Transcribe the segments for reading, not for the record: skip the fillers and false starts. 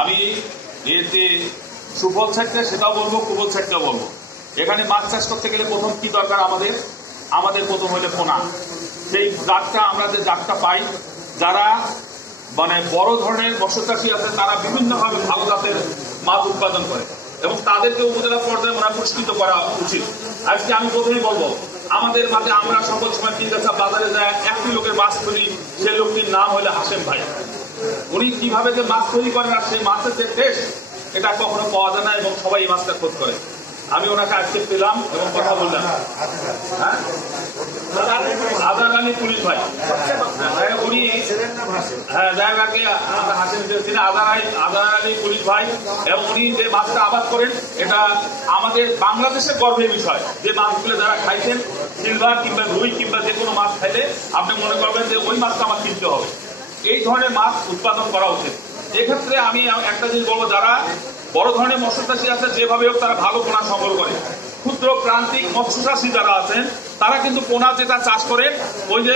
আমি এর যে সুফল সাইডটা সেটাও বলবো, কুফল সাইডটাও বলবো। এখানে মাছ চাষ করতে গেলে প্রথম কি দরকার আমাদের প্রথম হইলে পোনা। সেই জাতটা আমরা যে জাতটা পাই, যারা মানে বড় ধরনের মৎস্য চাষী আছে তারা বিভিন্নভাবে ভালো জাতের মাছ উৎপাদন করে এবং তাদেরকে উপজেলা পর্যায়ে মনে পুরস্কৃত করা উচিত। আজকে আমি প্রথমেই বলবো, আমাদের মাঝে আমরা সকল সময় কিনতেছা বাজারে যায় একটি লোকের মাছ তৈরি, সেই লোকটির নাম হলো হাশেম ভাই। উনি কিভাবে যে মাছ তৈরি করেন আর সেই মাছের যে টেস্ট, এটা কখনো পাওয়া যায় না এবং সবাই এই মাছটা খোঁজ করে। আমি ওনাকে আজকে পেলাম এবং কথা বললাম। হ্যাঁ, আজার আলী পুলিশ ভাই, উনি জায়গাকে আজার আলী পুলিশ ভাই, এবং উনি যে মাছটা আবাদ করেন এটা আমাদের বাংলাদেশের গর্বের বিষয়। যে মাছগুলো যারা খাইছেন, সিলভার কিংবা রুই কিংবা যে কোনো মাছ খাইলে আপনি মনে করবেন যে ওই মাছটা আমার কিনতে হবে। এই ধরনের মাছ উৎপাদন করা উচিত। এক্ষেত্রে আমি একটা জিনিস বলবো, যারা বড় ধরনের মৎস্য চাষী আছে যেভাবে হোক তারা ভালো পোনা সংগ্রহ করে। ক্ষুদ্র প্রান্তিক মৎস্য চাষী যারা আছেন তারা কিন্তু পোনা যেটা চাষ করে, ওই যে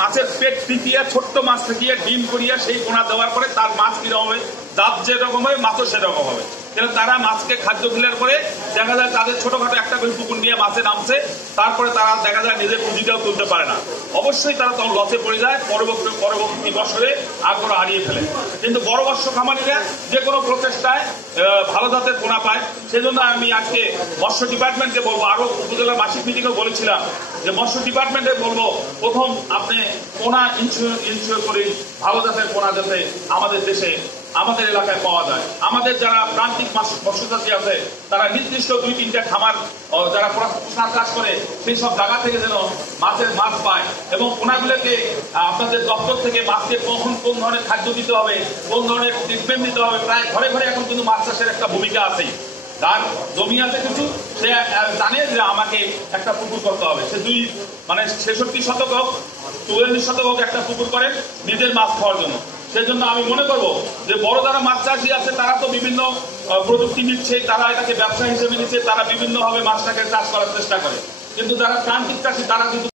মাছের পেট পিটিয়ে ছোট্ট মাছ থেকে ডিম করিয়ে সেই পোনা দেওয়ার পরে তার মাছ কিরকম হবে, দাঁত যেরকম হবে মাছও সেরকম হবে। কিন্তু তারা মাছকে খাদ্য ফিলার করে দেখা যায় তাদের ছোটখাটো একটা করে পুকুর নিয়ে মাছে নামছে, তারপরে তারা দেখা যায় নিজের পুঁজিটাও তুলতে পারে না। অবশ্যই তারা তখন লসে পড়ে যায়, পরবর্তী বছরে আগ্রহ হারিয়ে ফেলে। কিন্তু বড় মৎস্য খামারিরা যে কোনো প্রচেষ্টায় ভালো জাতের পোনা পায়। সেজন্য আমি আজকে মৎস্য ডিপার্টমেন্টকে বলবো, আরো উপজেলার মাসিক মিটিংও বলেছিলাম যে মৎস্য ডিপার্টমেন্টে বলবো, প্রথম আপনি পোনা ইনশিওর করে ভালো জাতের পোনা যাতে আমাদের দেশে আমাদের এলাকায় পাওয়া যায়। আমাদের যারা প্রান্তিক মৎস্য চাষী আছে তারা নির্দিষ্ট 2-3টা খামার যারা পোনা চাষ করে সেই সব জায়গা থেকে যেন মাছ পায় এবং পোনাগুলোকে আপনাদের দপ্তর থেকে মাছকে কখন কোন ধরনের খাদ্য দিতে হবে, কোন ধরনের ট্রিটমেন্ট দিতে হবে। প্রায় ঘরে ঘরে এখন কিন্তু মাছ চাষের একটা ভূমিকা আছে। যার জমি আছে কিছু, সে জানে যে আমাকে একটা পুকুর করতে হবে। সে 66 শতক হোক 44 শতক হোক একটা পুকুর করেন নিজের মাছ খাওয়ার জন্য। সেজন্য আমি মনে করবো যে বড় যারা মাছ চাষী আছে তারা তো বিভিন্ন প্রযুক্তি নিচ্ছে, তারা এটাকে ব্যবসা হিসেবে নিচ্ছে, তারা বিভিন্নভাবে মাছটাকে চাষ করার চেষ্টা করে। কিন্তু যারা প্রান্তিক চাষী তারা কিন্তু